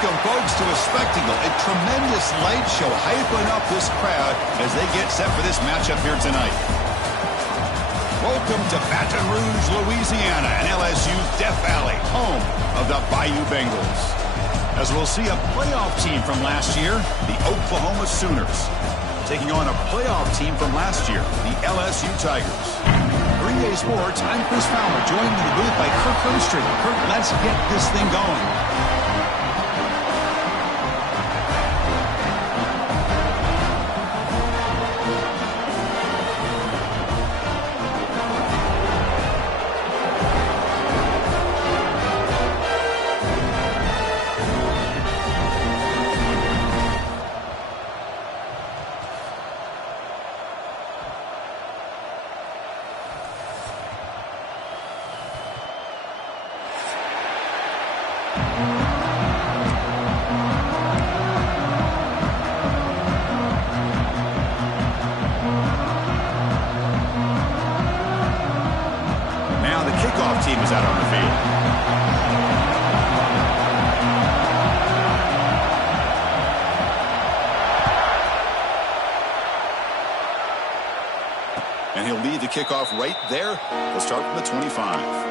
Welcome, folks, to a spectacle, a tremendous light show hyping up this crowd as they get set for this matchup here tonight. Welcome to Baton Rouge, Louisiana, and LSU's Death Valley, home of the Bayou Bengals. As we'll see a playoff team from last year, the Oklahoma Sooners, taking on a playoff team from last year, the LSU Tigers. For EA Sports, I'm Chris Fowler, joined in the booth by Kirk Hermstreet. Kirk, let's get this thing going. Team is out on the field. And he'll lead the kickoff right there. He'll start from the 25.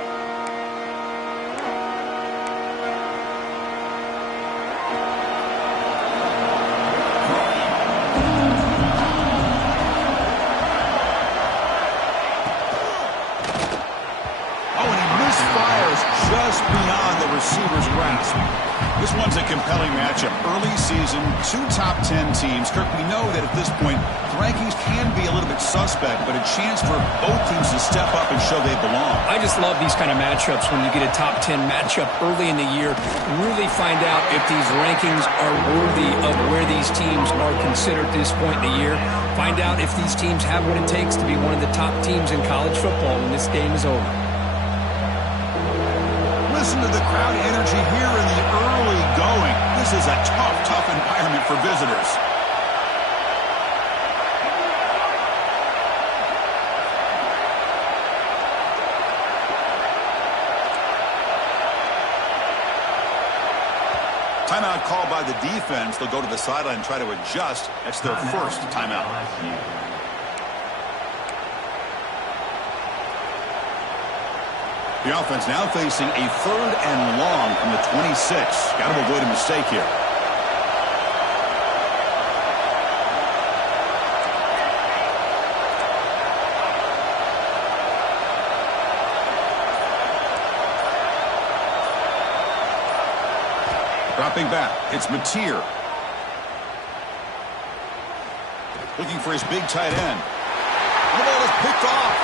Just beyond the receiver's grasp. This one's a compelling matchup. Early season, two top 10 teams. Kirk, we know that at this point, the rankings can be a little bit suspect, but a chance for both teams to step up and show they belong. I just love these kind of matchups when you get a top 10 matchup early in the year. Really find out if these rankings are worthy of where these teams are considered at this point in the year. Find out if these teams have what it takes to be one of the top teams in college football when this game is over. Listen to the crowd energy here in the early going. This is a tough environment for visitors. Timeout called by the defense. They'll go to the sideline and try to adjust. That's their first timeout. The offense now facing a 3rd and long from the 26. Got to avoid a mistake here. Dropping back, it's Mateer. Looking for his big tight end. The ball is picked off.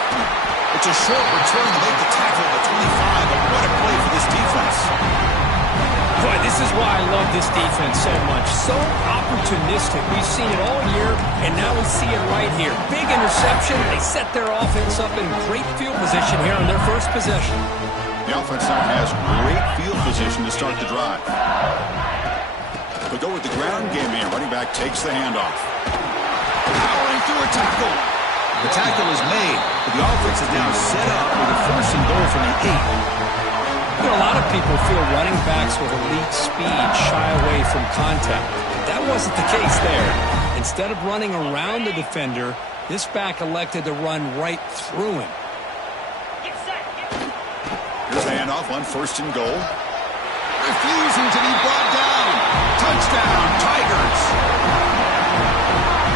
It's a short return to make the tackle at the 25, but what a play for this defense. Boy, this is why I love this defense so much. So opportunistic. We've seen it all year, and now we see it right here. Big interception. They set their offense up in great field position here on their first possession. The offense now has great field position to start the drive. They'll go with the ground game here. Running back takes the handoff. Powering through a tackle. The tackle is made, but the offense is now set up with a 1st and goal from the 8. You know, a lot of people feel running backs with elite speed shy away from contact. That wasn't the case there. Instead of running around the defender, this back elected to run right through him. Here's a handoff on 1st and goal. Refusing to be brought down. Touchdown, Tigers.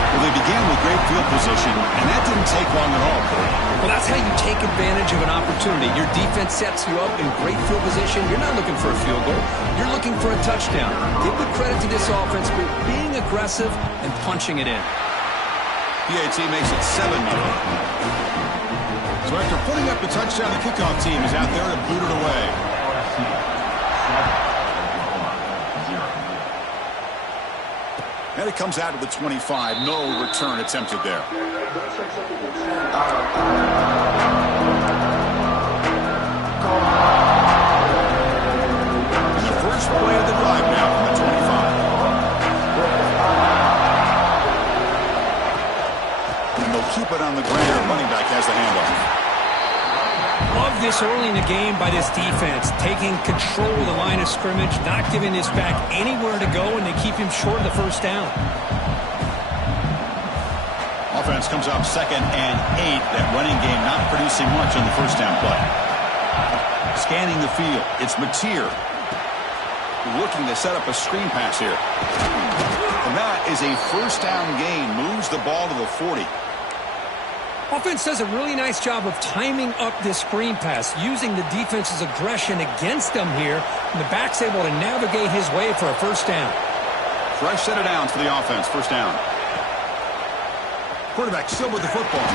Well, they began with great field position, and that didn't take long at all, Corey. Well, that's how you take advantage of an opportunity. Your defense sets you up in great field position. You're not looking for a field goal. You're looking for a touchdown. Give the credit to this offense for being aggressive and punching it in. PAT makes it 7-0. So after putting up the touchdown, the kickoff team is out there to boot it away. And it comes out to the 25. No return attempted there. And the first play of the drive now from the 25. And they'll keep it on the ground. Running back has the handoff. Love this early in the game by this defense, taking control of the line of scrimmage, not giving this back anywhere to go, and they keep him short of the first down. Offense comes up 2nd and 8. That running game not producing much on the first down play. Scanning the field, it's Mateer looking to set up a screen pass here. And that is a first down gain. Moves the ball to the 40. Offense does a really nice job of timing up this screen pass, using the defense's aggression against them here, and the back's able to navigate his way for a first down. Fresh set of downs for the offense. First down. Quarterback still with the football.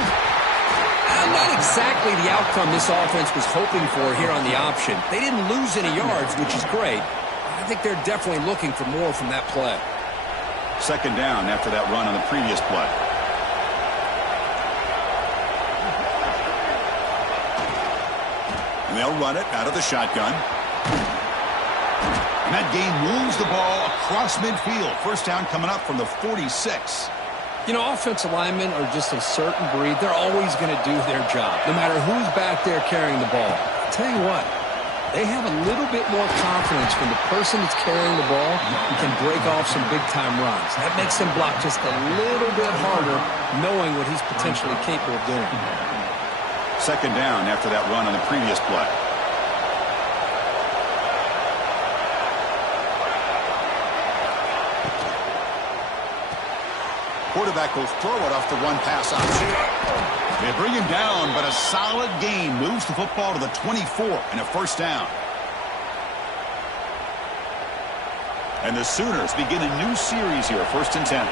Not exactly the outcome this offense was hoping for here on the option. They didn't lose any yards, which is great. I think they're definitely looking for more from that play. Second down after that run on the previous play. And they'll run it out of the shotgun. And that game moves the ball across midfield. First down coming up from the 46. You know, offensive linemen are just a certain breed. They're always going to do their job, no matter who's back there carrying the ball. I'll tell you what, they have a little bit more confidence when the person that's carrying the ball can break off some big-time runs. That makes them block just a little bit harder, knowing what he's potentially capable of doing. Second down after that run on the previous play. Quarterback will throw it off the one pass option. They bring him down, but a solid gain moves the football to the 24 and a first down. And the Sooners begin a new series here, 1st and 10.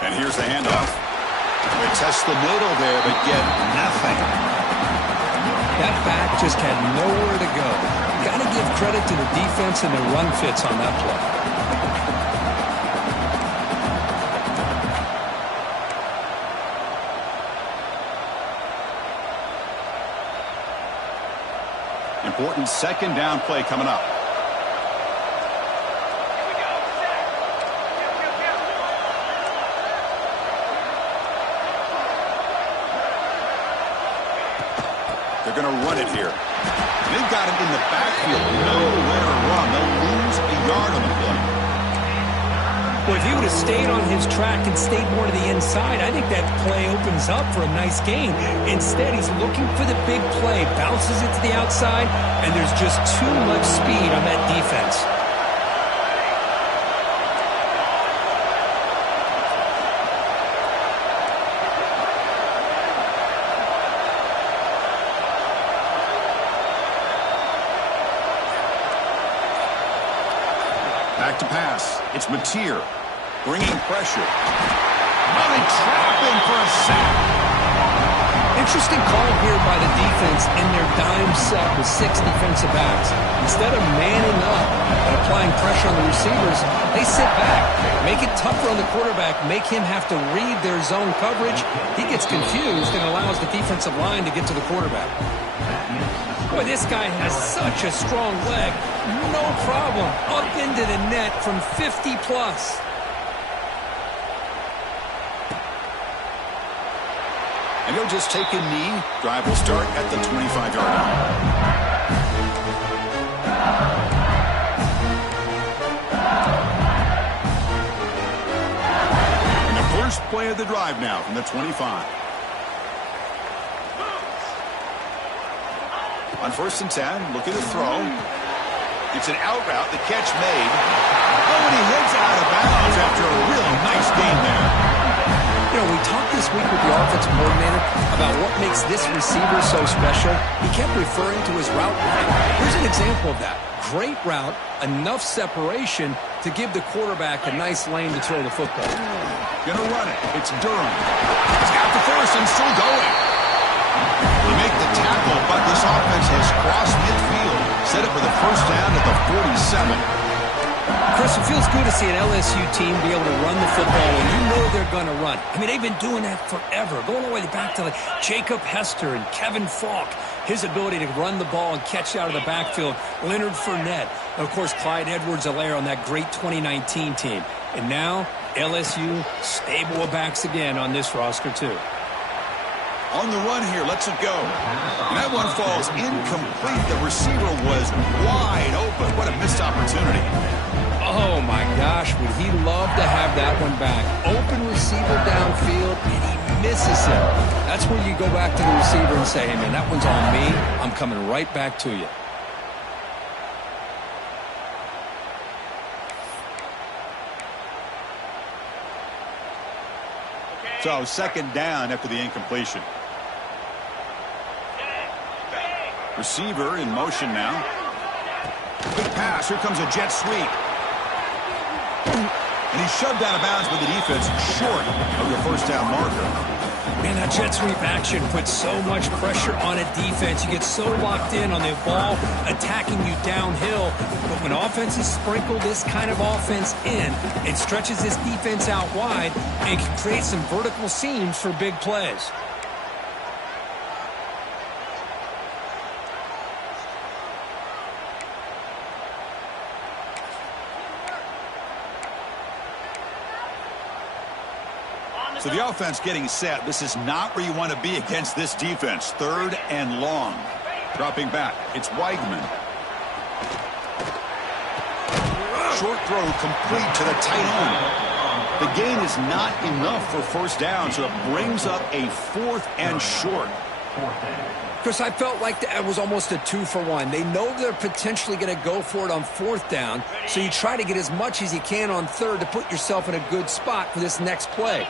And here's the handoff. They test the middle there, but get nothing. That back just had nowhere to go. Got to give credit to the defense and the run fits on that play. Important second down play coming up. They're going to run it here. They've got him in the backfield. Nowhere to run. They'll lose a yard on the play. Well, if he would have stayed on his track and stayed more to the inside, I think that play opens up for a nice gain. Instead, he's looking for the big play, bounces it to the outside, and there's just too much speed on that defense. Back to pass. It's Mateer bringing pressure. Running trapping for a sack. Interesting call here by the defense in their dime set with 6 defensive backs. Instead of manning up and applying pressure on the receivers, they sit back, make it tougher on the quarterback, make him have to read their zone coverage. He gets confused and allows the defensive line to get to the quarterback. Boy, this guy has such a strong leg. No problem. Up into the net from 50 plus. And he'll just take a knee. Drive will start at the 25-yard line. And the first play of the drive now from the 25. On 1st and 10, look at the throw. It's an out route, the catch made. Oh, and he heads out of bounds after a really nice game there. You know, we talked this week with the offensive coordinator about what makes this receiver so special. He kept referring to his route running. Here's an example of that. Great route, enough separation to give the quarterback a nice lane to throw the football. Gonna run it. It's Durham. He's got the first and still going. They make the tackle, but this offense has crossed midfield. Set it for the first down at the 47. Chris, it feels good to see an LSU team be able to run the football when you know they're going to run. I mean, they've been doing that forever, going all the way back to like Jacob Hester and Kevin Falk. His ability to run the ball and catch out of the backfield. Leonard Fournette. And, of course, Clyde Edwards-Helaire on that great 2019 team. And now, LSU stable of backs again on this roster, too. On the run here, lets it go. And that one falls incomplete. The receiver was wide open. What a missed opportunity. Oh, my gosh, would he love to have that one back. Open receiver downfield, and he misses him. That's where you go back to the receiver and say, hey, man, that one's on me. I'm coming right back to you. So, second down after the incompletion. Receiver in motion now. Good pass. Here comes a jet sweep. And he's shoved out of bounds by the defense short of the first down marker. Man, that jet sweep action puts so much pressure on a defense. You get so locked in on the ball attacking you downhill. But when offenses sprinkle this kind of offense in, it stretches this defense out wide and can create some vertical seams for big plays. So the offense getting set. This is not where you want to be against this defense. Third and long. Dropping back. It's Weigman. Short throw complete to the tight end. The gain is not enough for first down, so it brings up a 4th and short. Chris, I felt like that was almost a 2-for-1. They know they're potentially going to go for it on 4th down, so you try to get as much as you can on 3rd to put yourself in a good spot for this next play.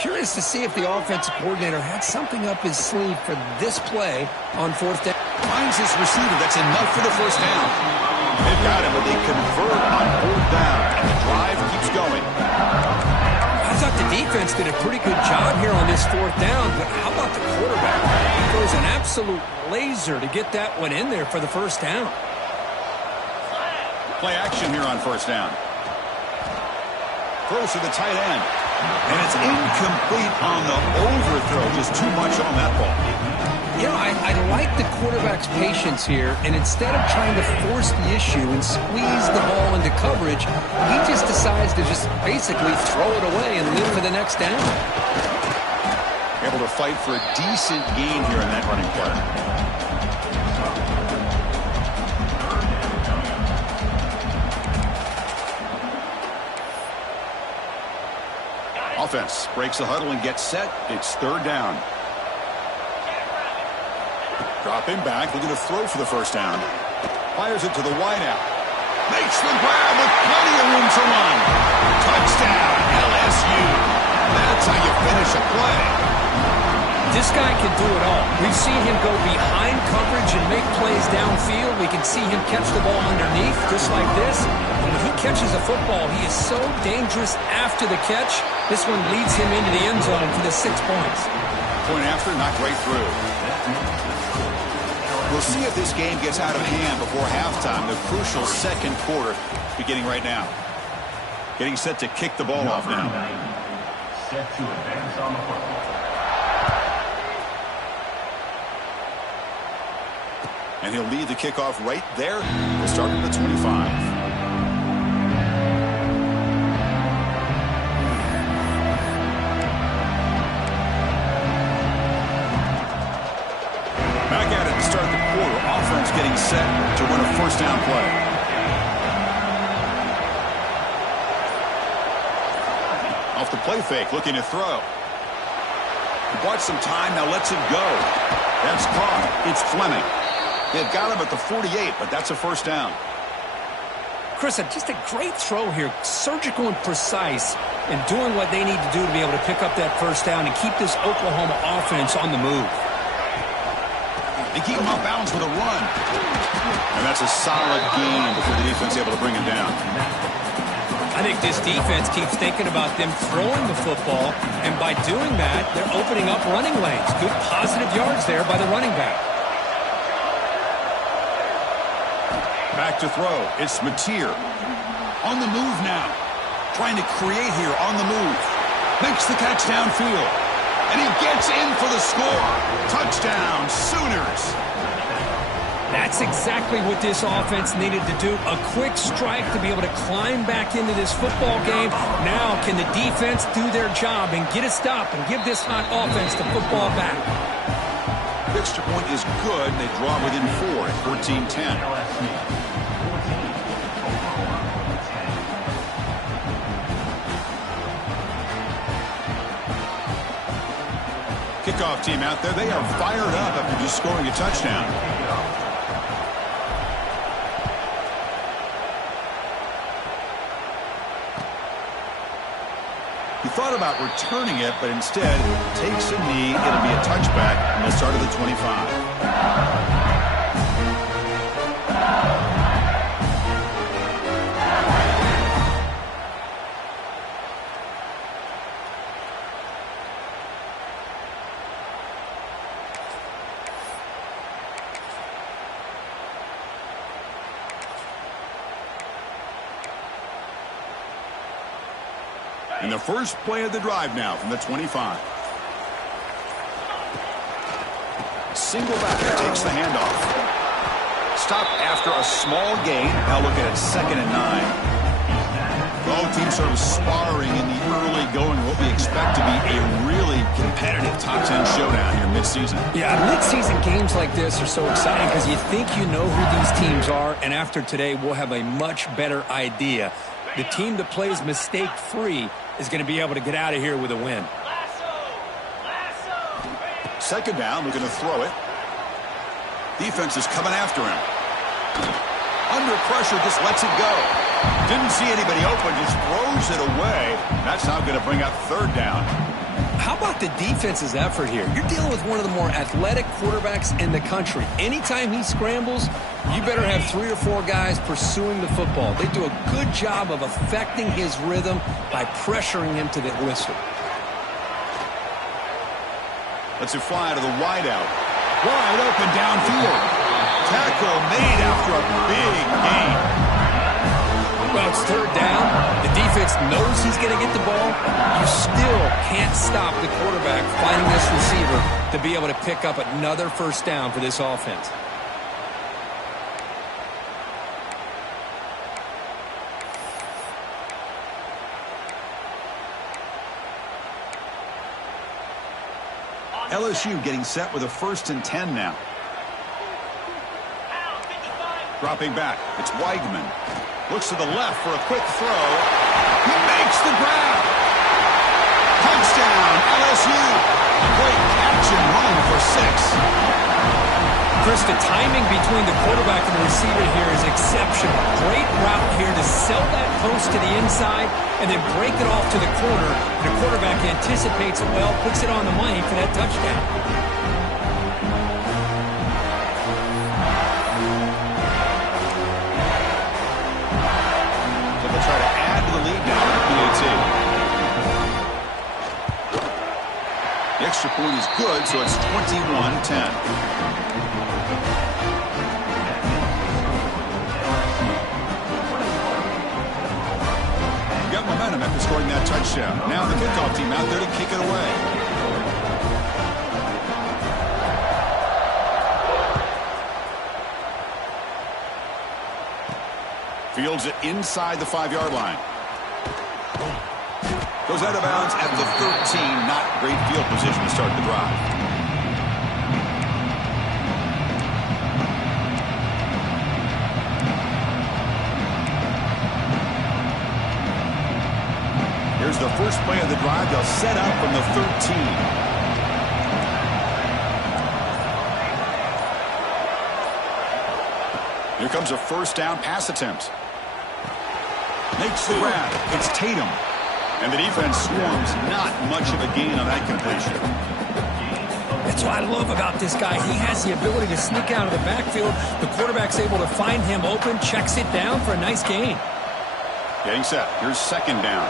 Curious to see if the offensive coordinator had something up his sleeve for this play on 4th down. Finds this receiver. That's enough for the first down. They've got him, but they convert on 4th down, and the drive keeps going. I thought the defense did a pretty good job here on this 4th down, but how about the quarterback? He throws an absolute laser to get that one in there for the first down. Play action here on first down. Throws to the tight end. And it's incomplete on the overthrow. Just too much on that ball. You know, I like the quarterback's patience here, and instead of trying to force the issue and squeeze the ball into coverage, he just decides to just basically throw it away and live for the next down. Able to fight for a decent gain here in that running play. Offense breaks the huddle and gets set. It's 3rd down. Dropping back, looking to throw for the first down. Fires it to the wideout. Makes the grab with plenty of room to run. Touchdown, LSU. That's how you finish a play. This guy can do it all. We've seen him go behind coverage and make plays downfield. We can see him catch the ball underneath, just like this. When he catches a football, he is so dangerous after the catch. This one leads him into the end zone for the 6 points. Point after, not right through. We'll see if this game gets out of hand before halftime. The crucial second quarter beginning right now. Getting set to kick the ball off now. Set to advance on the football. And he'll lead the kickoff right there. We'll start at the 25. Back at it to start the quarter. Offense getting set to run a first down play. Off the play fake, looking to throw. He bought some time, now lets it go. That's caught. It's Fleming. They've got him at the 48, but that's a first down. Chris, just a great throw here. Surgical and precise. and doing what they need to do to be able to pick up that first down and keep this Oklahoma offense on the move. They keep him off balance with a run. And that's a solid gain before the defense able to bring him down. I think this defense keeps thinking about them throwing the football, and by doing that, they're opening up running lanes. Good positive yards there by the running back. Back to throw. It's Mateer. On the move now. Trying to create here on the move. Makes the catch downfield. And he gets in for the score. Touchdown, Sooners. That's exactly what this offense needed to do. A quick strike to be able to climb back into this football game. Now can the defense do their job and get a stop and give this hot offense the football back? The extra point is good. They draw within 4 at 14-10. Kickoff team out there. They are fired up after just scoring a touchdown. He thought about returning it, but instead takes a knee. It'll be a touchback, and they'll start at the 25. And the first play of the drive now from the 25. Single back takes the handoff. Stop after a small gain. Now look at it, 2nd and 9. Both teams sort of sparring in the early going. What we expect to be a really competitive top 10 showdown here midseason. Yeah, midseason games like this are so exciting because you think you know who these teams are, and after today we'll have a much better idea. The team that plays mistake-free is going to be able to get out of here with a win. 2nd down, we're going to throw it. Defense is coming after him. Under pressure, just lets it go. Didn't see anybody open, just throws it away. That's now going to bring up 3rd down. How about the defense's effort here? You're dealing with one of the more athletic quarterbacks in the country. Anytime he scrambles, you better have 3 or 4 guys pursuing the football. They do a good job of affecting his rhythm by pressuring him to the whistle. Lets it fly to the wideout. Wide open downfield. Tackle made after a big gain. Well, it's 3rd down. The defense knows he's going to get the ball. You still can't stop the quarterback finding this receiver to be able to pick up another 1st down for this offense. LSU getting set with a 1st and 10 now. Dropping back. It's Weigman. Looks to the left for a quick throw. He makes the grab. Touchdown, LSU. Great catch and run for 6. Chris, the timing between the quarterback and the receiver here is exceptional. Great route here to sell that post to the inside and then break it off to the corner. The quarterback anticipates it well, puts it on the money for that touchdown. Try to add to the lead now with the PAT. The extra point is good, so it's 21-10. Got momentum after scoring that touchdown. Now the kickoff team out there to kick it away. Fields it inside the 5-yard line. Goes out of bounds at the 13. Not great field position to start the drive. Here's the first play of the drive. They'll set up from the 13. Here comes a 1st down pass attempt. Makes the grab. It's Tatum. And the defense swarms not much of a gain on that completion. That's what I love about this guy. He has the ability to sneak out of the backfield. The quarterback's able to find him open, checks it down for a nice gain. Getting set. Here's second down.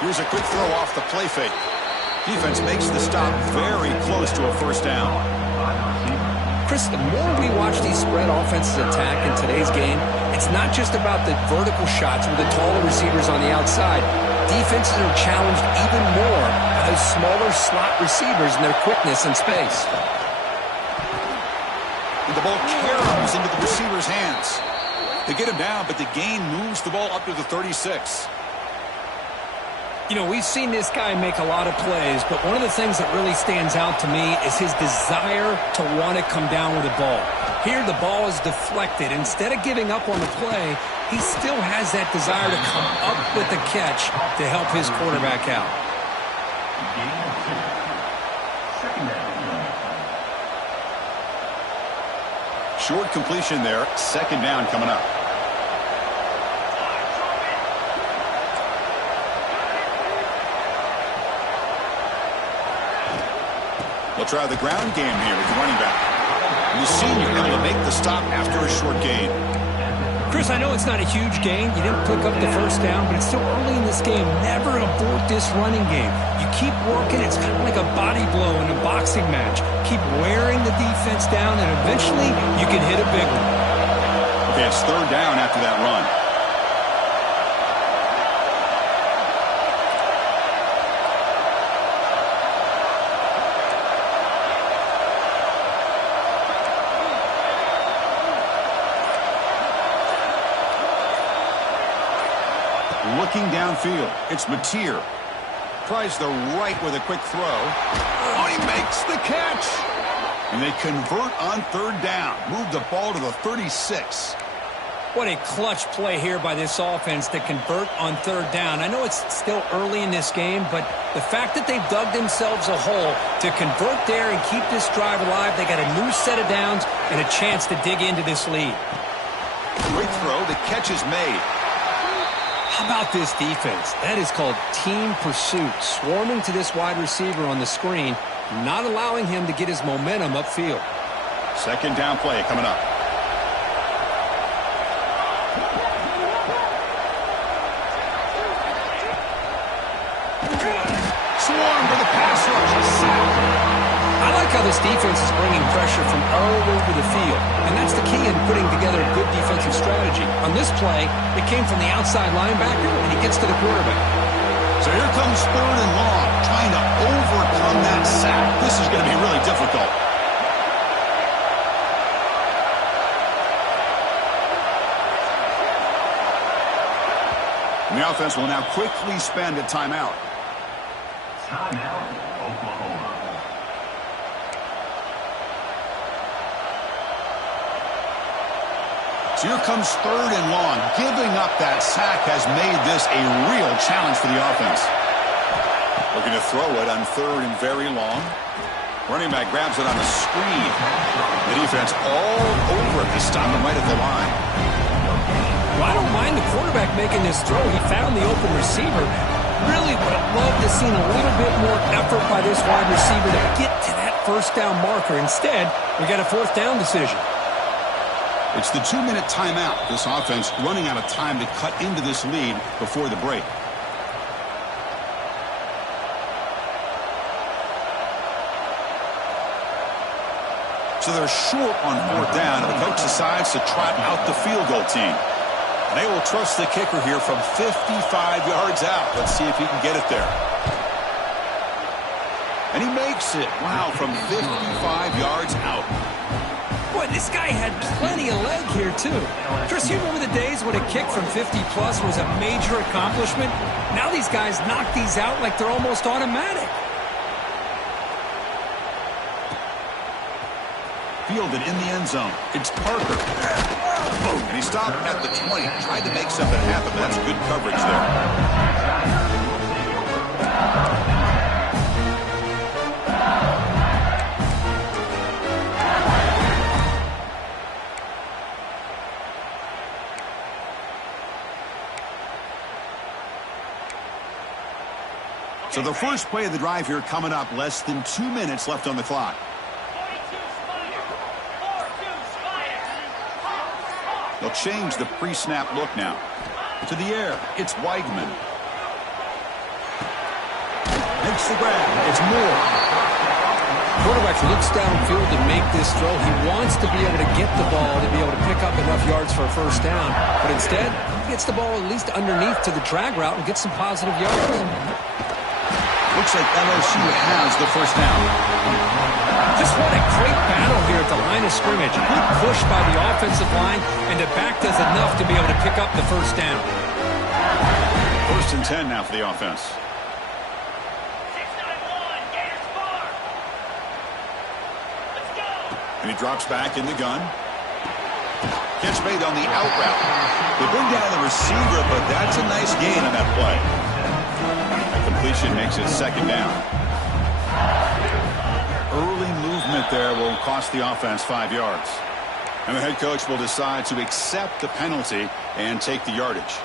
Here's a quick throw off the play fake. Defense makes the stop very close to a first down. Chris, the more we watch these spread offenses attack in today's game, it's not just about the vertical shots with the taller receivers on the outside. Defenses are challenged even more by those smaller slot receivers and their quickness in space. And the ball caroms into the receiver's hands. They get him down, but the gain moves the ball up to the 36. You know, we've seen this guy make a lot of plays, but one of the things that really stands out to me is his desire to want to come down with the ball. Here, the ball is deflected. Instead of giving up on the play, he still has that desire to come up with the catch to help his quarterback out. Short completion there. Second down coming up. They'll try the ground game here with the running back. And the senior able to make the stop after a short gain. Chris, I know it's not a huge gain. You didn't pick up the first down, but it's still early in this game. Never abort this running game. You keep working. It's kind of like a body blow in a boxing match. Keep wearing the defense down, and eventually you can hit a big one. Okay, it's third down after that run. Looking downfield, it's Mateer. Tries the right with a quick throw. Oh, he makes the catch! And they convert on third down. Move the ball to the 36. What a clutch play here by this offense to convert on third down. I know it's still early in this game, but the fact that they've dug themselves a hole to convert there and keep this drive alive, they got a new set of downs and a chance to dig into this lead. Great throw. The catch is made. How about this defense? That is called team pursuit. Swarming to this wide receiver on the screen, not allowing him to get his momentum upfield. Second down play coming up. Swarm to the pass rush. A sack. I like how this defense is bringing pressure from all over the field, and that's the key in putting together a good defensive strategy. On this play, it came from the outside linebacker, and he gets to the quarterback. So here comes third and long, trying to overcome that sack. This is going to be really difficult. And the offense will now quickly spend a timeout. Timeout, Oklahoma. So here comes third and long. Giving up that sack has made this a real challenge for the offense. Looking to throw it on third and very long. Running back grabs it on the screen. The defense all over it. They stop him right at the line. Well, I don't mind the quarterback making this throw. He found the open receiver. Really would have loved to have seen a little bit more effort by this wide receiver to get to that first down marker. Instead, we got a fourth down decision. It's the 2-minute timeout. This offense running out of time to cut into this lead before the break. So they're short on fourth down, and the coach decides to trot out the field goal team. And they will trust the kicker here from 55 yards out. Let's see if he can get it there. And he makes it. Wow, from 55 yards out. Boy, this guy had plenty of leg here, too. Chris, you remember the days when a kick from 50-plus was a major accomplishment? Now these guys knock these out like they're almost automatic. Fielded in the end zone. It's Parker. And he stopped at the 20. Tried to make something happen, but that's good coverage there. So the first play of the drive here coming up, less than 2 minutes left on the clock. They'll change the pre-snap look now. To the air, it's Weidman. Makes the grab, it's Moore. Quarterback looks downfield to make this throw. He wants to be able to get the ball to be able to pick up enough yards for a first down. But instead, he gets the ball at least underneath to the drag route and gets some positive yards. Looks like LSU has the first down. Just what a great battle here at the line of scrimmage. Good push by the offensive line, and the back does enough to be able to pick up the first down. 1st and 10 now for the offense. And he drops back in the gun. Catch made on the out route. They bring down the receiver, but that's a nice gain on that play. That completion makes it 2nd down. Early movement there will cost the offense 5 yards. And the head coach will decide to accept the penalty and take the yardage.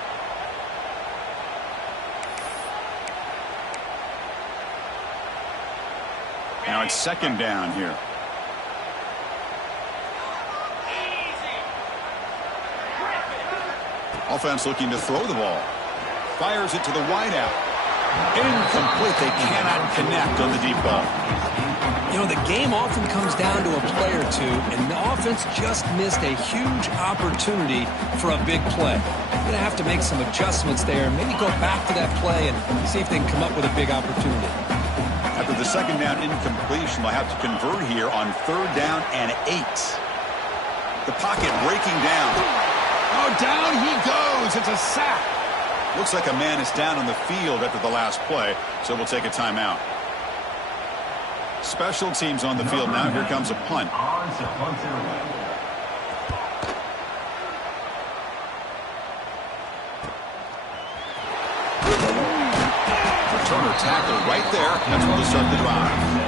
Now it's 2nd down here. Offense looking to throw the ball. Fires it to the wideout. Incomplete. They cannot connect on the deep ball. You know, the game often comes down to a play or two, and the offense just missed a huge opportunity for a big play. They're going to have to make some adjustments there, maybe go back to that play and see if they can come up with a big opportunity. After the 2nd down incompletion, they'll have to convert here on 3rd down and 8. The pocket breaking down. Oh, down he goes. It's a sack. Looks like a man is down on the field after the last play, so we'll take a timeout. Special teams on the field now. Here comes a punt. Returner tackle right there. That's where they'll start the drive.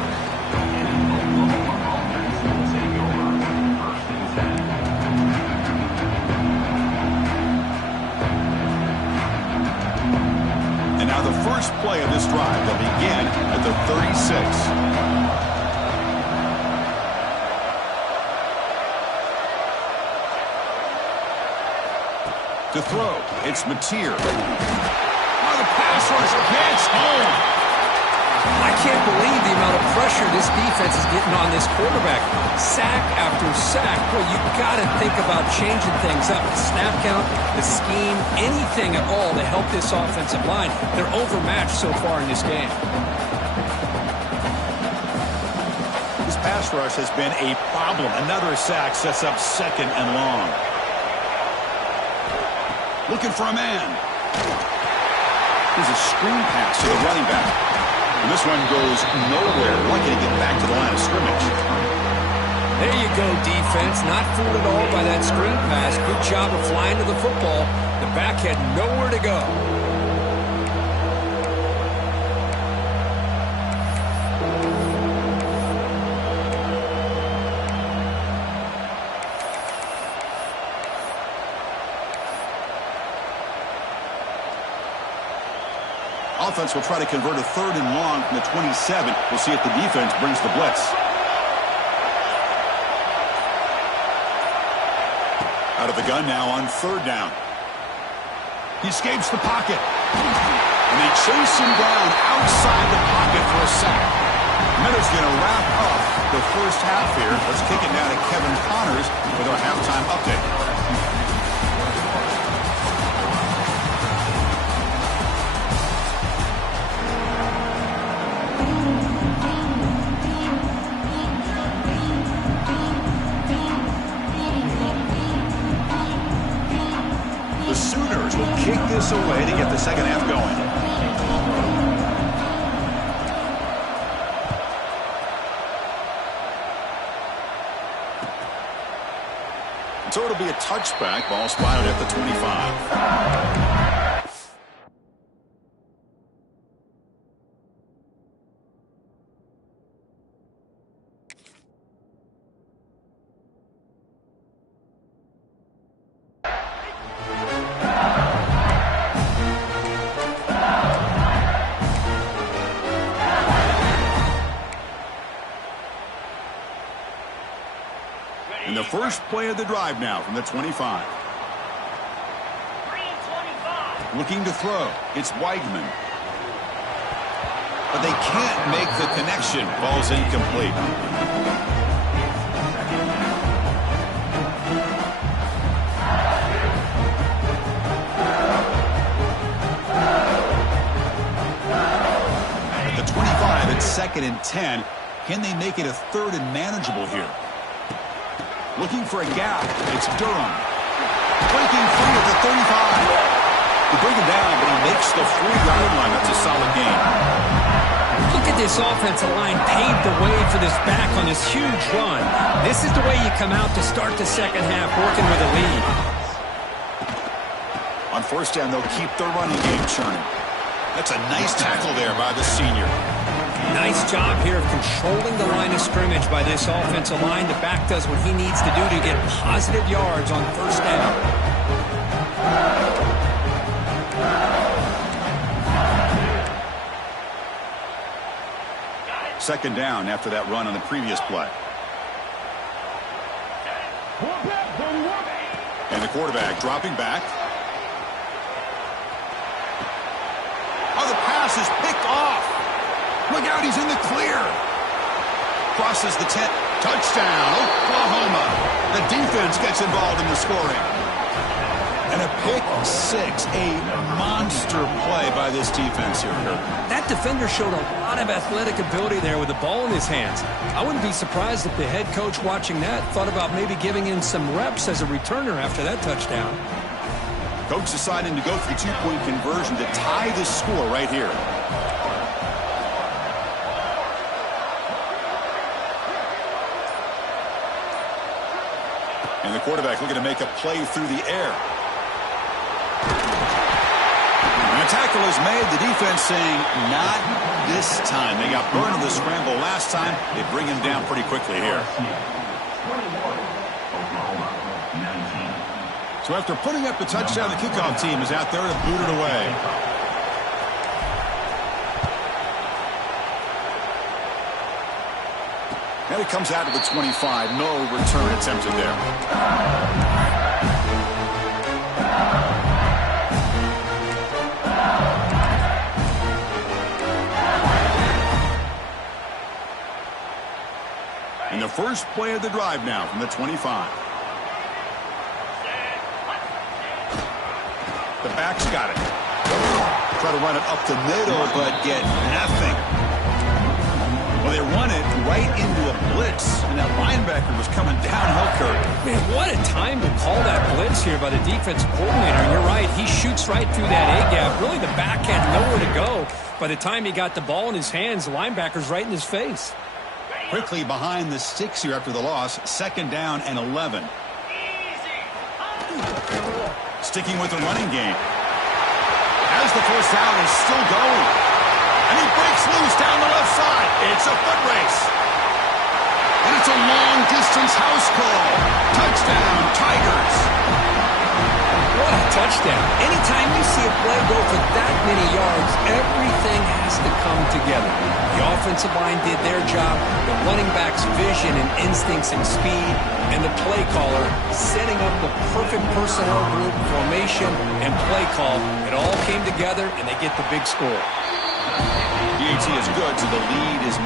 Now the first play of this drive will begin at the 36. To throw, it's Mateer. Oh, the pass rush gets home. I can't believe the amount of pressure this defense is getting on this quarterback. Sack after sack. Boy, you've got to think about changing things up. The snap count, the scheme, anything at all to help this offensive line. They're overmatched so far in this game. This pass rush has been a problem. Another sack sets up 2nd and long. Looking for a man. Here's a screen pass to the running back. And this one goes nowhere. Lucky to get back to the line of scrimmage. There you go, defense. Not fooled at all by that screen pass. Good job of flying to the football. The back had nowhere to go. Offense will try to convert a 3rd and long from the 27. We'll see if the defense brings the blitz. Out of the gun now on 3rd down. He escapes the pocket. And they chase him down outside the pocket for a sack. Miller's going to wrap up the first half here. Let's kick it down to Kevin Connors with our halftime update. Kick this away to get the second half going. So it'll be a touchback. Ball spotted at the 25. And the first play of the drive now from the 25. Looking to throw. It's Weigman. But they can't make the connection. Ball's incomplete. At the 25, it's 2nd and 10. Can they make it a 3rd and manageable here? Looking for a gap. It's Durham. Breaking free at the 35. They bring him down, but he makes the 3-yard line. That's a solid gain. Look at this offensive line paved the way for this back on this huge run. This is the way you come out to start the second half, working with a lead. On 1st down, they'll keep their running game churning. That's a nice tackle there by the senior. Nice job here of controlling the line of scrimmage by this offensive line. The back does what he needs to do to get positive yards on 1st down. 2nd down after that run on the previous play. And the quarterback dropping back. Oh, the pass is picked off. Look out, he's in the clear. Crosses the 10. Touchdown, Oklahoma. The defense gets involved in the scoring. And a pick 6, a monster play by this defense here, Kirk. That defender showed a lot of athletic ability there with the ball in his hands. I wouldn't be surprised if the head coach watching that thought about maybe giving him some reps as a returner after that touchdown. Coach deciding to go for the 2-point conversion to tie this score right here. And the quarterback looking to make a play through the air. And a tackle is made. The defense saying, not this time. They got burned in the scramble last time. They bring him down pretty quickly here. So after putting up the touchdown, the kickoff team is out there to boot it away. And it comes out to the 25. No return attempted there. And the first play of the drive now from the 25. The back's got it. Try to run it up the middle, but get nothing. Well, they run it right into a blitz, and that linebacker was coming downhill, Kirk. Man, what a time to call that blitz here by the defensive coordinator. And you're right, he shoots right through that A-gap. Really, the back had nowhere to go. By the time he got the ball in his hands, the linebacker's right in his face. Quickly behind the sticks here after the loss. 2nd down and 11. Sticking with the running game. As the 1st down is still going. And he breaks loose down the left side. It's a foot race. And it's a long-distance house call. Touchdown, Tigers. What a touchdown. Anytime you see a play go for that many yards, everything has to come together. The offensive line did their job, the running back's vision and instincts and speed, and the play caller setting up the perfect personnel group, formation, and play call. It all came together, and they get the big score. DAT is good, so the lead is 9.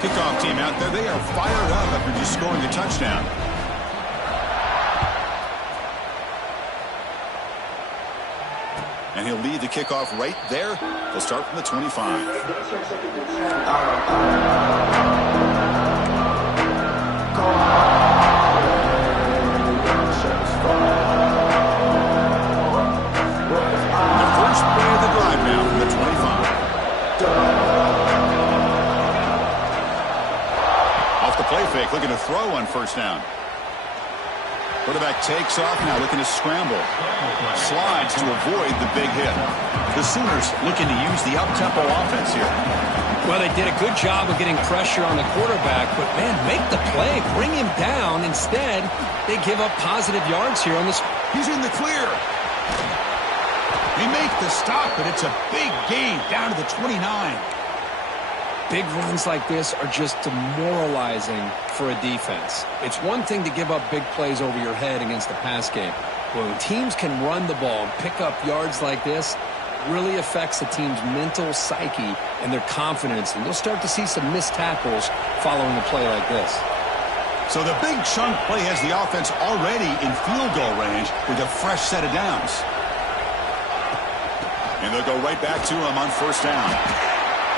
Kickoff team out there, they are fired up after just scoring a touchdown. And he'll lead the kickoff right there. They'll start from the 25. The first play of the drive now from the 25. Off the play fake, looking to throw on 1st down. Quarterback takes off now, looking to scramble. Slides to avoid the big hit. The Sooners looking to use the up-tempo offense here. Well, they did a good job of getting pressure on the quarterback, but, man, make the play. Bring him down. Instead, they give up positive yards here on this. He's in the clear. They make the stop, but it's a big gain down to the 29. Big runs like this are just demoralizing for a defense. It's one thing to give up big plays over your head against the pass game. But when teams can run the ball and pick up yards like this, it really affects the team's mental psyche and their confidence. And you'll start to see some missed tackles following a play like this. So the big chunk play has the offense already in field goal range with a fresh set of downs. And they'll go right back to him on first down.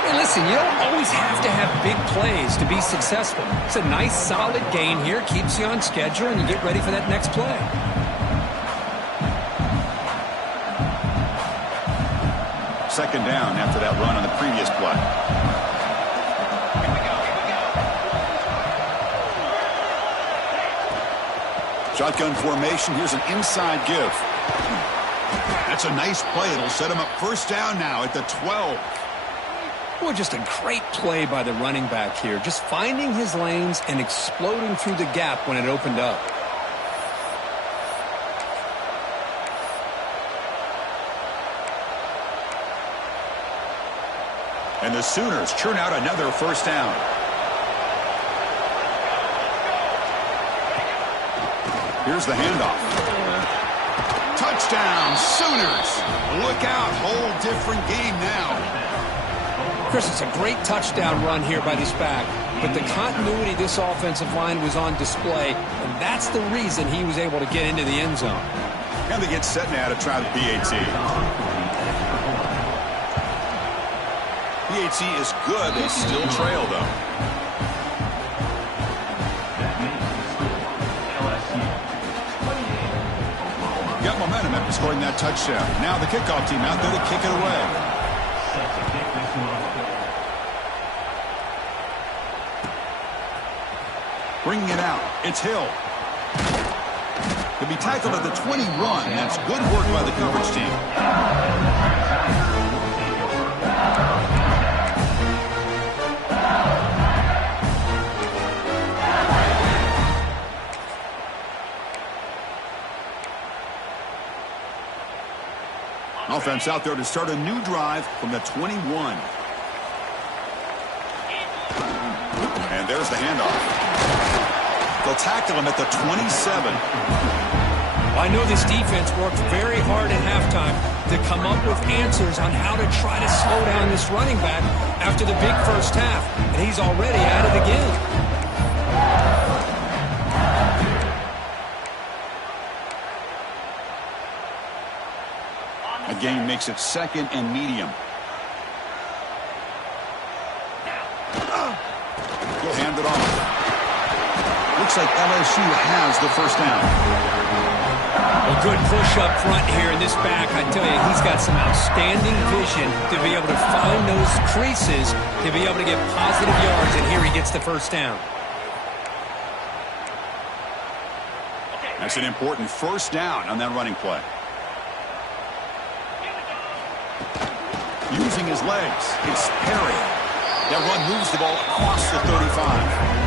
Hey, listen, you don't always have to have big plays to be successful. It's a nice, solid gain here. Keeps you on schedule, and you get ready for that next play. Second down after that run on the previous play. Shotgun formation. Here's an inside give. That's a nice play. It'll set him up first down now at the 12. Well, just a great play by the running back here. Just finding his lanes and exploding through the gap when it opened up. And the Sooners churn out another first down. Here's the handoff. Touchdown, Sooners. Look out, whole different game now. Chris, it's a great touchdown run here by this back, but the continuity of this offensive line was on display, and that's the reason he was able to get into the end zone. And they get set now to try the PAT. PAT is good. They still trail, though. Got momentum after scoring that touchdown. Now the kickoff team out there to kick it away. Bringing it out. It's Hill. He'll be tackled at the 21. That's good work by the coverage team. Offense out there to start a new drive from the 21. And there's the handoff. They'll tackle him at the 27. I know this defense worked very hard at halftime to come up with answers on how to try to slow down this running back after the big first half, and he's already at it again. A gain makes it second and medium. He'll hand it off. Looks like LSU has the first down. A good push up front here in this back. I tell you, he's got some outstanding vision to be able to find those creases, to be able to get positive yards, and here he gets the first down. That's an important first down on that running play. Using his legs, it's Perry. That run moves the ball across the 35.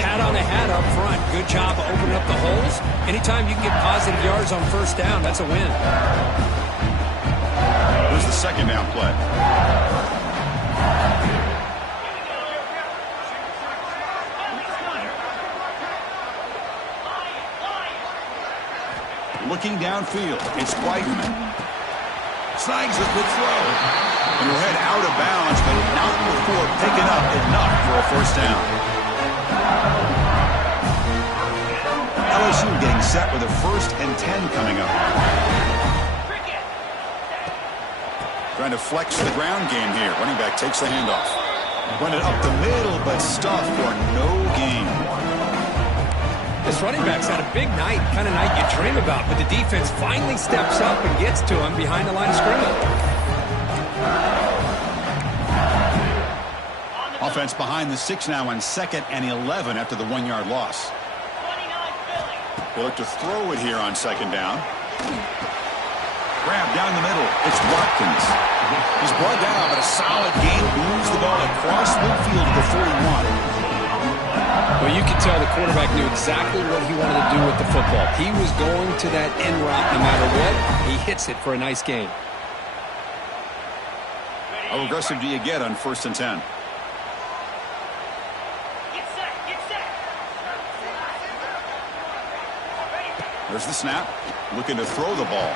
Hat on a hat up front. Good job of opening up the holes. Anytime you can get positive yards on first down, that's a win. Here's the second down play. Looking downfield, it's Whiteman. Snags a good throw. And he'll head out of bounds, but not before picking up enough for a first down. LSU getting set with a 1st and 10 coming up. Trying to flex the ground game here. Running back takes the handoff. Run it up the middle, but stuffed for no gain. This running back's had a big night, kind of night you dream about, but the defense finally steps up and gets to him behind the line of scrimmage. Offense behind the 6 now on 2nd and 11 after the 1-yard loss. They look to throw it here on 2nd down. Grab down the middle. It's Watkins. He's brought down, but a solid gain moves the ball across midfield to the 41. Well, you can tell the quarterback knew exactly what he wanted to do with the football. He was going to that end route no matter what. He hits it for a nice gain. How aggressive do you get on 1st and 10? There's the snap. Looking to throw the ball.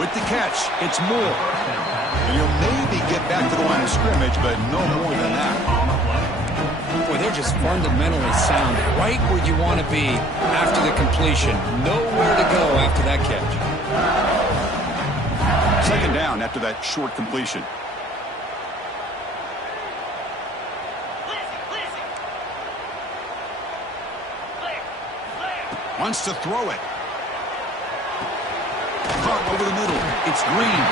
With the catch, it's Moore. And he'll maybe get back to the line of scrimmage, but no more than that. Boy, they're just fundamentally sound. Right where you want to be after the completion. Nowhere to go after that catch. Second down after that short completion. Wants to throw it. Caught over the middle. It's Green.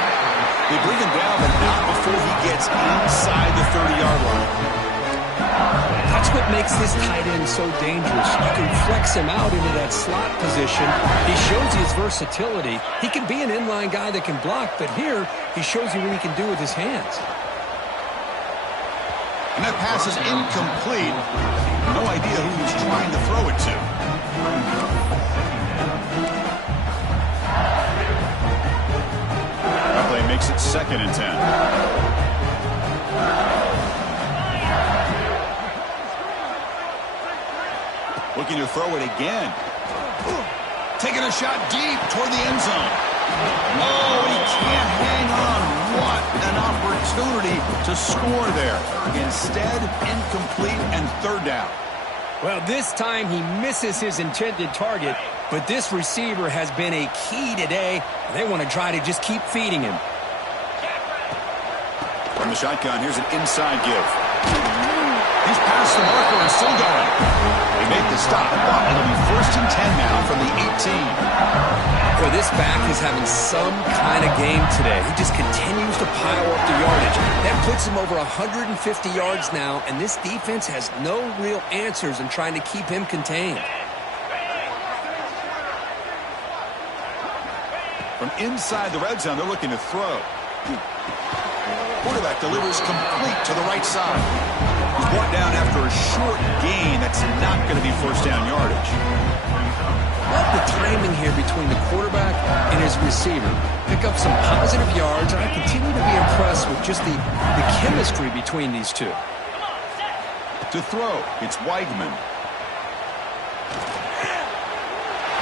They bring him down, but not before he gets inside the 30-yard line. That's what makes this tight end so dangerous. You can flex him out into that slot position. He shows you his versatility. He can be an inline guy that can block, but here he shows you what he can do with his hands. And that pass is incomplete. No idea who he's trying to throw it to. That play makes it 2nd and 10. Looking to throw it again. Taking a shot deep toward the end zone. Oh, he can't hang on. What an opportunity to score there. Instead, incomplete and 3rd down. Well, this time he misses his intended target, but this receiver has been a key today. They want to try to just keep feeding him. From the shotgun, here's an inside give. He's past the marker and still going. They make the stop. It'll be 1st and 10 now from the 18. Boy, this back is having some kind of game today. He just continues to pile up the yardage. That puts him over 150 yards now, and this defense has no real answers in trying to keep him contained. From inside the red zone, they're looking to throw. Quarterback delivers complete to the right side. He's brought down after a short gain. That's not going to be 1st down yardage. Love the timing here between the quarterback and his receiver. Pick up some positive yards, and I continue to be impressed with just the chemistry between these two. To throw, it's Weigman.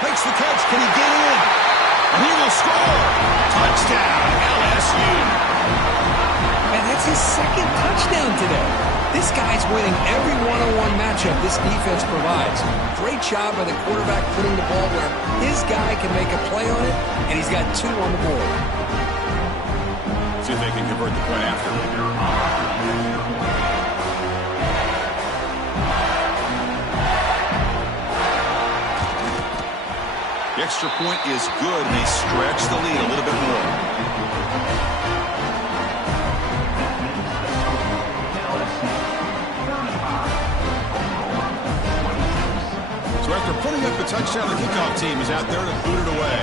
Makes the catch. Can he get in? And he will score. Touchdown, LSU. And that's his 2nd touchdown today. This guy's winning every one-on-one matchup this defense provides. Great job by the quarterback putting the ball where his guy can make a play on it, and he's got 2 on the board. See if they can convert the point after. The extra point is good, and they stretch the lead a little bit more. So after putting up the touchdown, the kickoff team is out there to boot it away.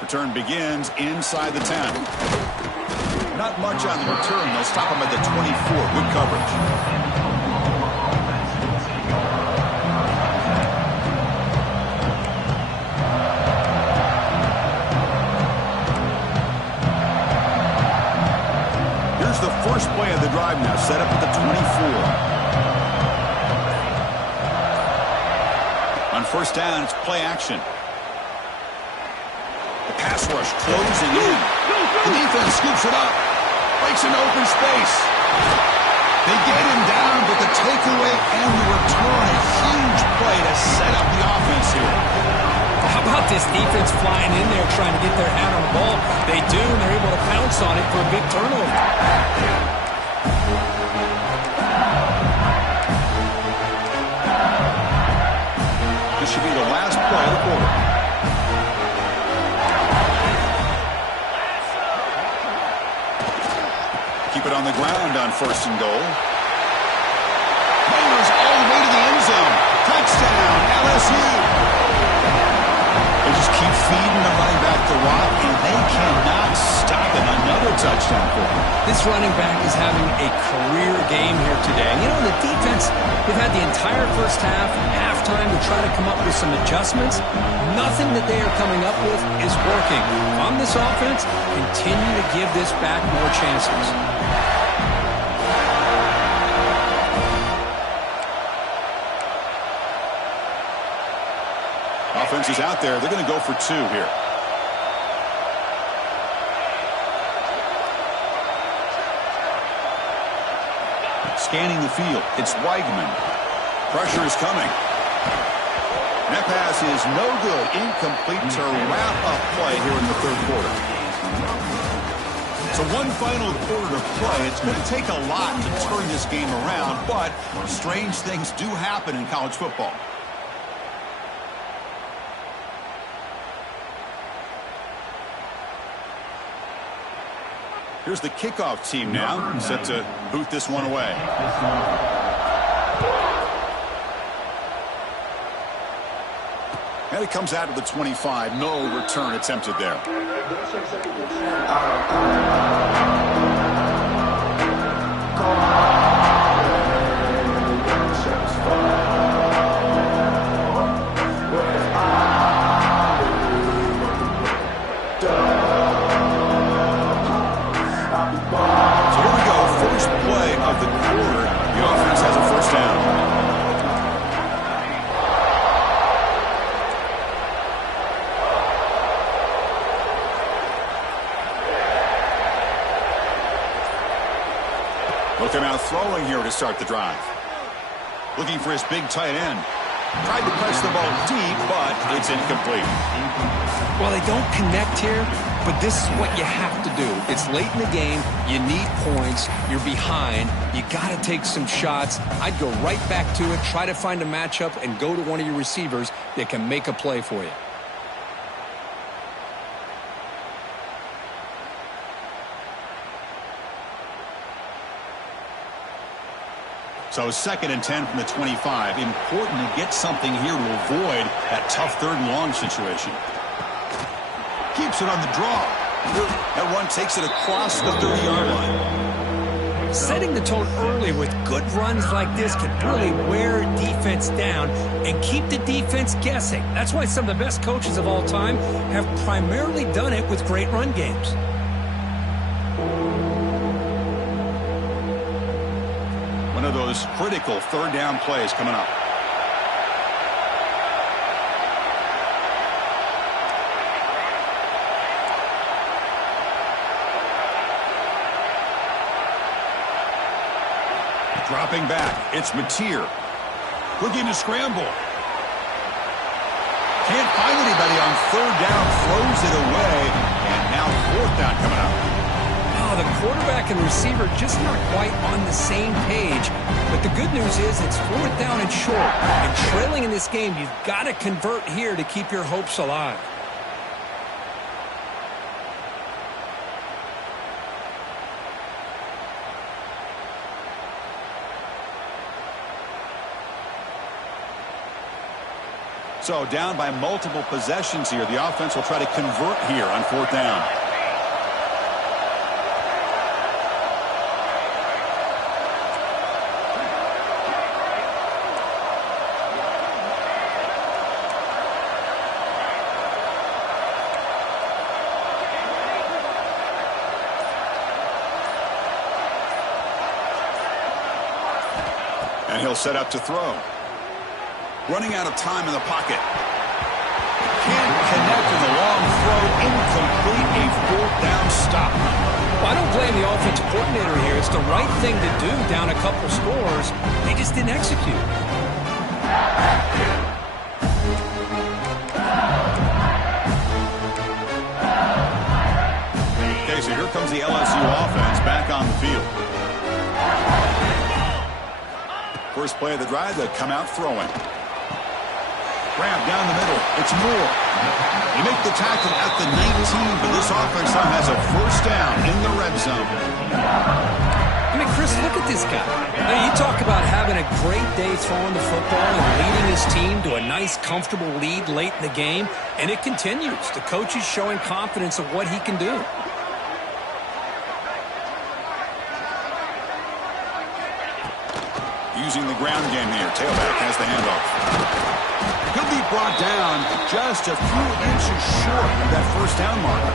Return begins inside the 10. Not much on the return. They'll stop him at the 24. Good coverage. The first play of the drive now, set up at the 24. On 1st down, it's play action. The pass rush closing in. The defense scoops it up. Breaks an open space. They get him down, but the takeaway and the return, a huge play to set up the offense here. How about this defense flying in there trying to get their hand on the ball? They do, and they're able to pounce on it for a big turnover. This should be the last play of the quarter. Keep it on the ground on 1st and goal. Mailers all the way to the end zone. Touchdown, LSU. They just keep feeding the running back the rock, and they cannot stop him. Another touchdown for him. This running back is having a career game here today. You know, the defense, they've had the entire first half, halftime to try to come up with some adjustments. Nothing that they are coming up with is working. On this offense, continue to give this back more chances. turns is out there. They're going to go for 2 here. Scanning the field, it's Weigman. Pressure is coming. That pass is no good. Incomplete to wrap up play here in the third quarter. So one final quarter to play. It's going to take a lot to turn this game around, but strange things do happen in college football. Here's the kickoff team now, set to boot this one away. And it comes out of the 25. No return attempted there. Of the quarter, the offense has a first down. Looking out throwing here to start the drive. Looking for his big tight end. Tried to press the ball deep, but it's incomplete. Well, they don't connect here, but this is what you have to do. It's late in the game. You need points. You're behind. You got to take some shots. I'd go right back to it, try to find a matchup, and go to one of your receivers that can make a play for you. So 2nd and 10 from the 25. Important to get something here to avoid that tough 3rd and long situation. Keeps it on the draw. That run takes it across the 30-yard line. Setting the tone early with good runs like this can really wear defense down and keep the defense guessing. That's why some of the best coaches of all time have primarily done it with great run games. One of those critical 3rd down plays coming up. Dropping back, it's Mateer. Looking to scramble. Can't find anybody on 3rd down, throws it away, and now 4th down coming up. Oh, the quarterback and receiver just not quite on the same page. But the good news is it's 4th down and short. And trailing in this game, you've got to convert here to keep your hopes alive. So down by multiple possessions here. The offense will try to convert here on 4th down. And he'll set up to throw. Running out of time in the pocket. Can't connect in the long throw. Incomplete. A 4th down stop. Well, I don't blame the offensive coordinator here. It's the right thing to do down a couple scores. They just didn't execute. Okay, so here comes the LSU offense back on the field. First play of the drive, they come out throwing. Grab down the middle. It's Moore. They make the tackle at the 19, but this offense now has a first down in the red zone. I mean, Chris, look at this guy. Now, you talk about having a great day throwing the football and leading his team to a nice, comfortable lead late in the game, and it continues. The coach is showing confidence of what he can do. Using the ground game here. Tailback has the handoff. He'll be brought down just a few inches short of that first down marker.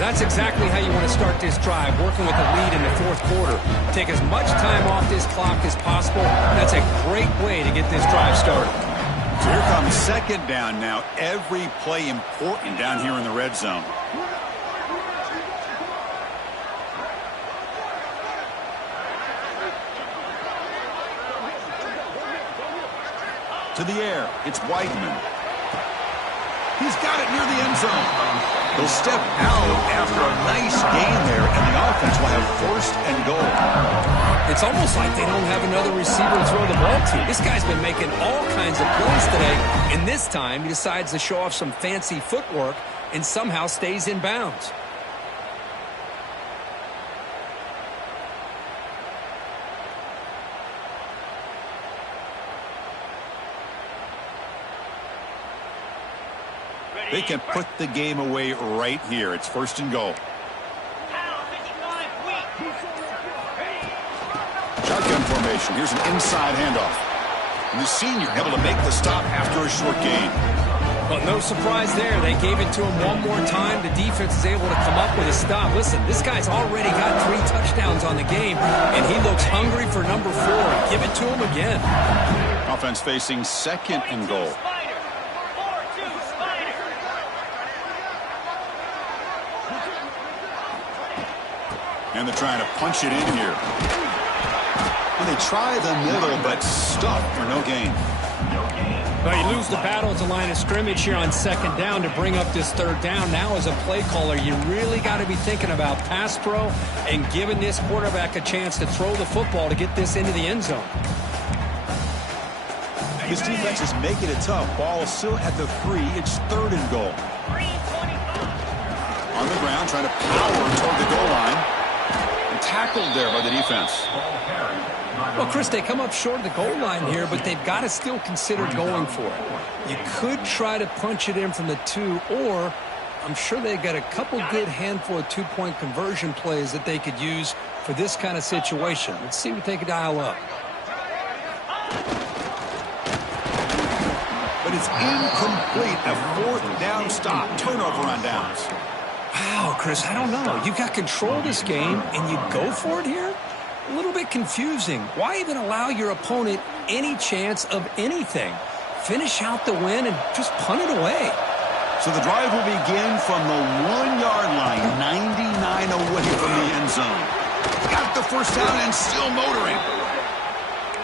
That's exactly how you want to start this drive, working with the lead in the 4th quarter. Take as much time off this clock as possible. That's a great way to get this drive started. So here comes second down now. Every play important down here in the red zone. To the air, it's Whiteman. He's got it near the end zone. He'll step out after a nice gain there, and the offense will have first and goal. It's almost like they don't have another receiver to throw the ball to. This guy's been making all kinds of plays today, and this time he decides to show off some fancy footwork and somehow stays in bounds. They can put the game away right here. It's first and goal. Shotgun formation. Here's an inside handoff. And the senior able to make the stop after a short gain. Well, no surprise there. They gave it to him one more time. The defense is able to come up with a stop. Listen, this guy's already got 3 touchdowns on the game, and he looks hungry for number 4. Give it to him again. Offense facing second and goal. And they're trying to punch it in here. And they try the middle, but stuffed for no gain. Well, you lose the battle at the line of scrimmage here on second down to bring up this third down. Now, as a play caller, you really got to be thinking about pass pro and giving this quarterback a chance to throw the football to get this into the end zone. This defense is making it tough. Ball still at the 3. It's third and goal. On the ground, trying to power toward the goal line. Tackled there by the defense. Well, Chris, they come up short of the goal line here, but they've got to still consider going for it. You could try to punch it in from the 2, or I'm sure they've got a couple good handful of 2-point conversion plays that they could use for this kind of situation. Let's see what they can dial up. But it's incomplete. A 4th down stop. Turnover on downs. Wow, Chris, I don't know. You've got control of this game, and you go for it here? A little bit confusing. Why even allow your opponent any chance of anything? Finish out the win and just punt it away. So the drive will begin from the 1-yard line, 99 away from the end zone. Got the first down and still motoring.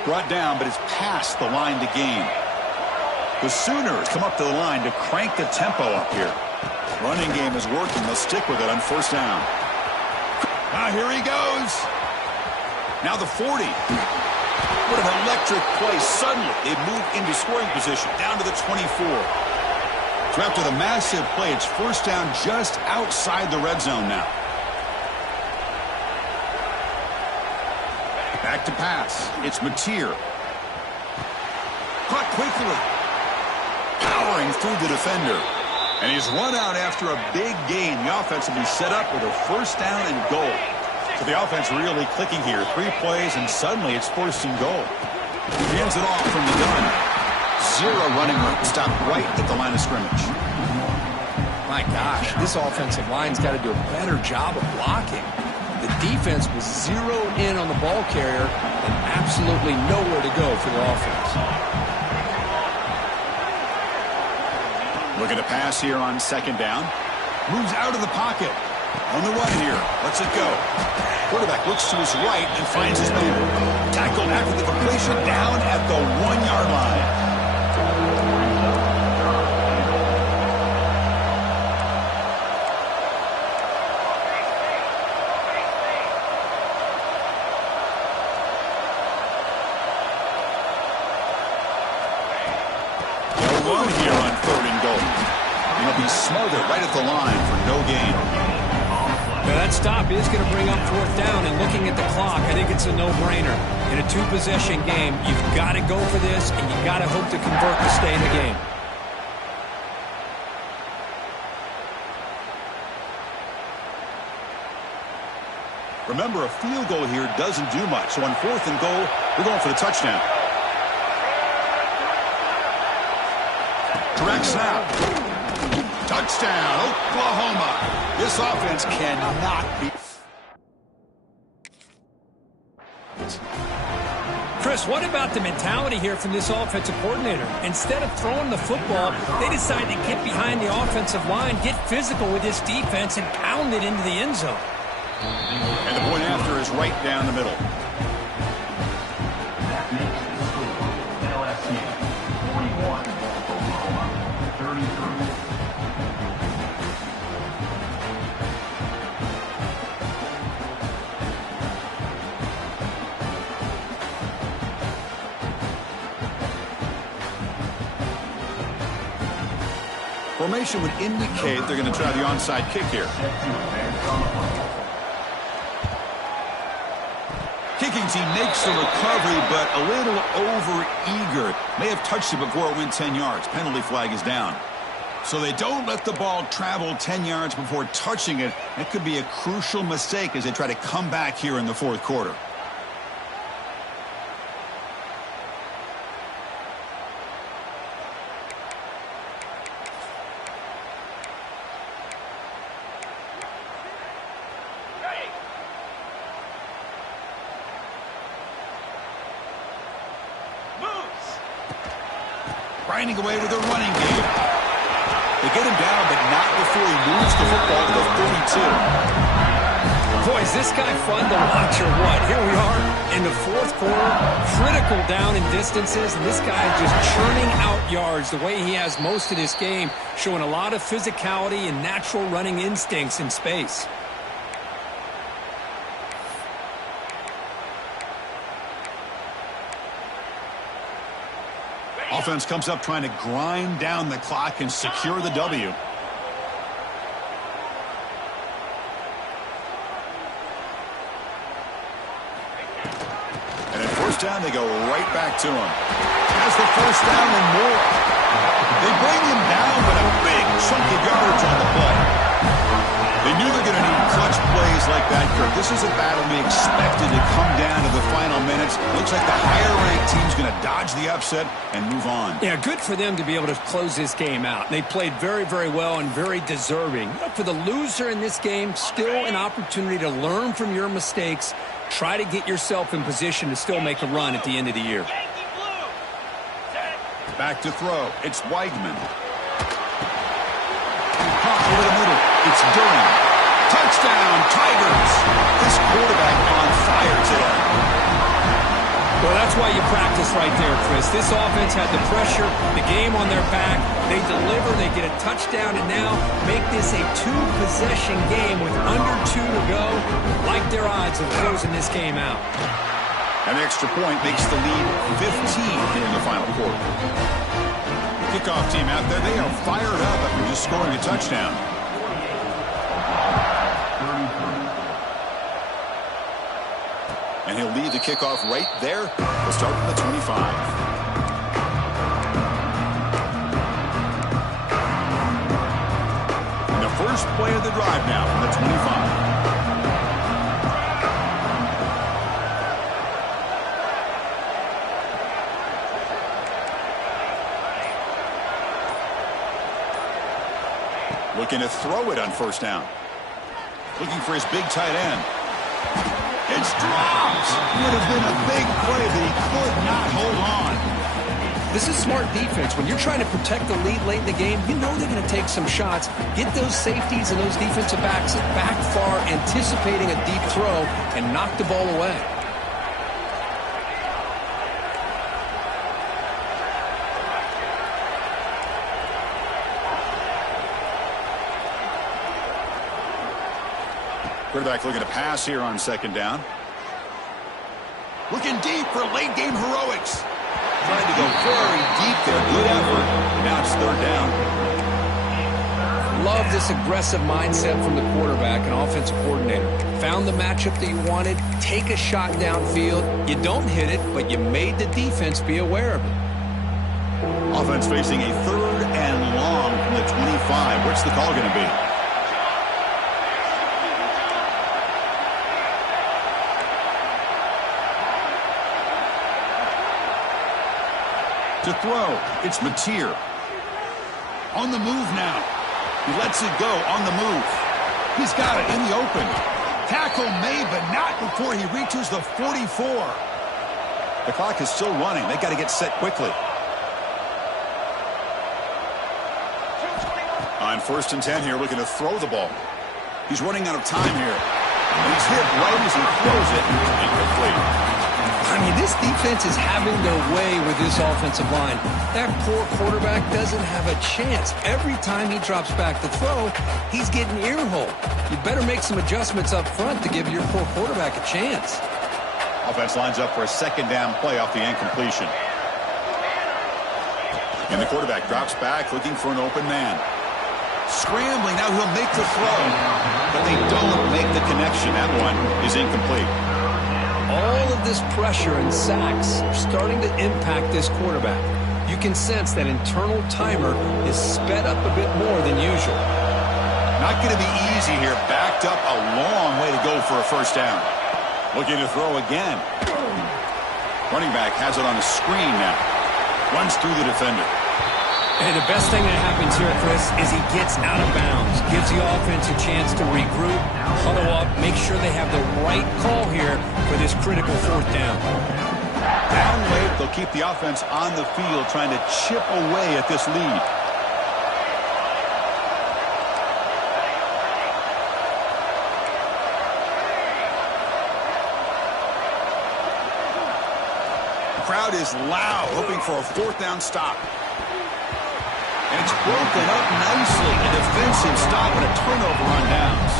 Brought down, but it's past the line to gain. The Sooners come up to the line to crank the tempo up here. Running game is working. They'll stick with it on first down. Here he goes. Now the 40. What an electric play. Suddenly, they move into scoring position, down to the 24. So after the massive play, it's first down just outside the red zone now. Back to pass. It's Mateer. Caught quickly. Powering through the defender. And he's run out after a big gain. The offense will be set up with a first down and goal. So the offense really clicking here. 3 plays, and suddenly it's first and goal. He hands it off from the gun. 0 running room. Stopped right at the line of scrimmage. My gosh, this offensive line's got to do a better job of blocking. The defense was zeroed in on the ball carrier and absolutely nowhere to go for the offense. Looking to pass here on second down. Moves out of the pocket. On the run here. Lets it go. Quarterback looks to his right and finds his man. Tackled after the completion down at the 1-yard line. Run here on third and goal. And he'll be smothered right at the line for no gain. Now that stop is going to bring up fourth down, and looking at the clock, I think it's a no-brainer. In a 2-possession game, you've got to go for this, and you've got to hope to convert to stay in the game. Remember, a field goal here doesn't do much. So on fourth and goal, we're going for the touchdown. Direct snap. Touchdown, Oklahoma. This offense cannot be. Chris, what about the mentality here from this offensive coordinator? Instead of throwing the football, they decide to get behind the offensive line, get physical with this defense, and pound it into the end zone. And the point after is right down the middle. That makes the score LSU 41, Oklahoma 33. Formation would indicate they're going to try the onside kick here. Kicking team makes the recovery, but a little over-eager. May have touched it before it went 10 yards. Penalty flag is down. So they don't let the ball travel 10 yards before touching it. That could be a crucial mistake as they try to come back here in the fourth quarter. Grinding away with their running game. They get him down, but not before he moves the football to the 32. Boy, is this guy fun to watch or what? Here we are in the fourth quarter, critical down in distances, and this guy is just churning out yards the way he has most of this game, showing a lot of physicality and natural running instincts in space. Offense comes up trying to grind down the clock and secure the W. And at first down, they go right back to him. Has the first down and more. They bring him down, but a big chunk of yardage on the play. They knew they're going to need clutch plays like that, Kirk. This is a battle we expected to come down to the final minutes. Looks like the higher-ranked team's going to dodge the upset and move on. Yeah, good for them to be able to close this game out. They played very, very well and very deserving. For the loser in this game, still an opportunity to learn from your mistakes. Try to get yourself in position to still make a run at the end of the year. Back to throw. It's Weigman. Pop over the middle. It's Durham. Touchdown, Tigers. This quarterback on fire today. Well, that's why you practice right there, Chris. This offense had the pressure, the game on their back. They deliver, they get a touchdown, and now make this a two-possession game with under 2 to go. Like their odds of closing this game out. An extra point makes the lead 15 here in the final quarter. Kickoff team out there, they are fired up after just scoring a touchdown. And he'll lead the kickoff right there. We'll start from the 25. And the first play of the drive now from the 25. Looking to throw it on first down. Looking for his big tight end. It's dropped. Would have been a big play, but he could not hold on. This is smart defense. When you're trying to protect the lead late in the game, you know they're going to take some shots. Get those safeties and those defensive backs back far, anticipating a deep throw, and knock the ball away. Quarterback looking to pass here on second down. Looking deep for late game heroics. Trying to go very deep there. Good effort. Now it's third down. Love this aggressive mindset from the quarterback and offensive coordinator. Found the matchup that you wanted. Take a shot downfield. You don't hit it, but you made the defense be aware of it. Offense facing a third and long from the 25. What's the call going to be? To throw, it's Mateer. On the move now. He lets it go on the move. He's got it in the open. Tackle made, but not before he reaches the 44. The clock is still running. They got to get set quickly. On 1st and 10 here, looking to throw the ball. He's running out of time here. And he's hit right as he throws it. Incomplete. I mean, this defense is having their way with this offensive line. That poor quarterback doesn't have a chance. Every time he drops back to throw, he's getting earholed. You better make some adjustments up front to give your poor quarterback a chance. Offense lines up for a 2nd down play off the incompletion. And the quarterback drops back looking for an open man. Scrambling, now he'll make the throw. But they don't make the connection. That one is incomplete. All of this pressure and sacks are starting to impact this quarterback. You can sense that internal timer is sped up a bit more than usual. Not going to be easy here. Backed up a long way to go for a 1st down. Looking to throw again. Running back has it on a screen now. Runs through the defender. And the best thing that happens here, Chris, is he gets out of bounds. Gives the offense a chance to regroup, huddle up, make sure they have the right call here for this critical 4th down. Down late, they'll keep the offense on the field trying to chip away at this lead. The crowd is loud, hoping for a 4th down stop. And it's broken up nicely. A defensive stop and a turnover on downs.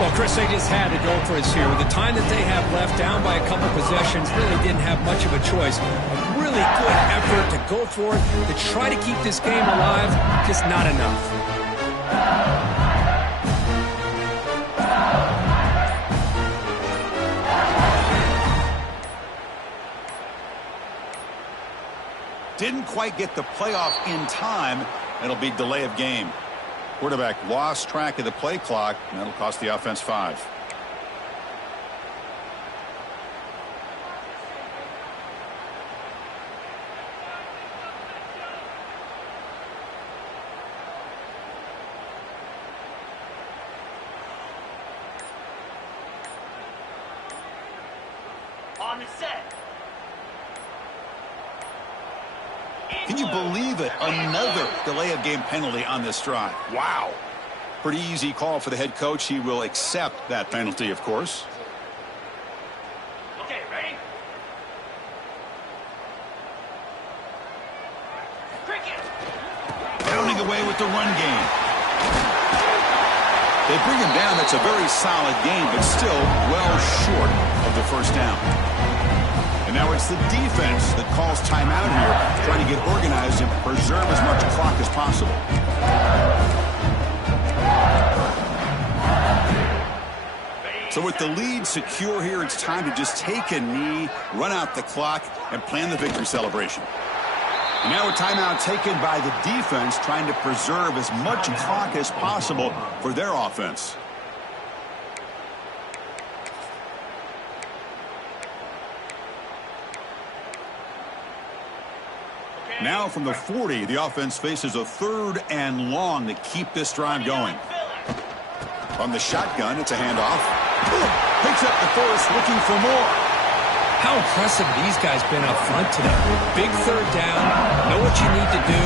Well, Chris, they just had to go for it here. With the time that they have left, down by a couple possessions, really didn't have much of a choice. A really good effort to go for it, to try to keep this game alive, just not enough. Didn't quite get the playoff in time. It'll be delay of game. Quarterback lost track of the play clock, and that'll cost the offense 5. On the set. Can you believe it? Another delay of game penalty on this drive. Wow. Pretty easy call for the head coach. He will accept that penalty, of course. Okay, ready? Cricket. Pounding away with the run game. They bring him down. That's a very solid game, but still well short of the 1st down. And now it's the defense that calls timeout here, trying to get organized and preserve as much clock as possible. So with the lead secure here, it's time to just take a knee, run out the clock, and plan the victory celebration. And now a timeout taken by the defense, trying to preserve as much clock as possible for their offense. Now from the 40, the offense faces a 3rd and long to keep this drive going. From the shotgun, it's a handoff. Picks up the first, looking for more. How impressive these guys been up front today. Big 3rd down, know what you need to do,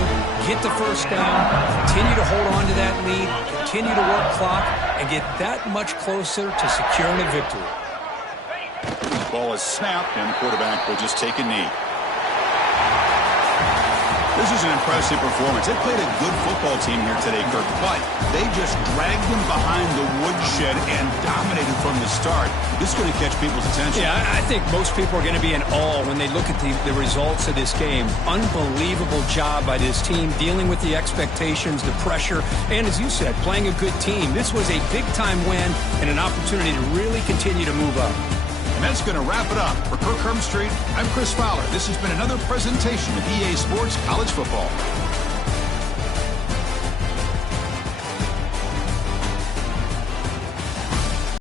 get the 1st down, continue to hold on to that lead, continue to work clock, and get that much closer to securing a victory. The ball is snapped, and the quarterback will just take a knee. This is an impressive performance. They played a good football team here today, Kirk, but they just dragged them behind the woodshed and dominated from the start. This is going to catch people's attention. Yeah, I think most people are going to be in awe when they look at the results of this game. Unbelievable job by this team, dealing with the expectations, the pressure, and as you said, playing a good team. This was a big-time win and an opportunity to really continue to move up. And that's going to wrap it up. For Kirk Street, I'm Chris Fowler. This has been another presentation of EA Sports College Football.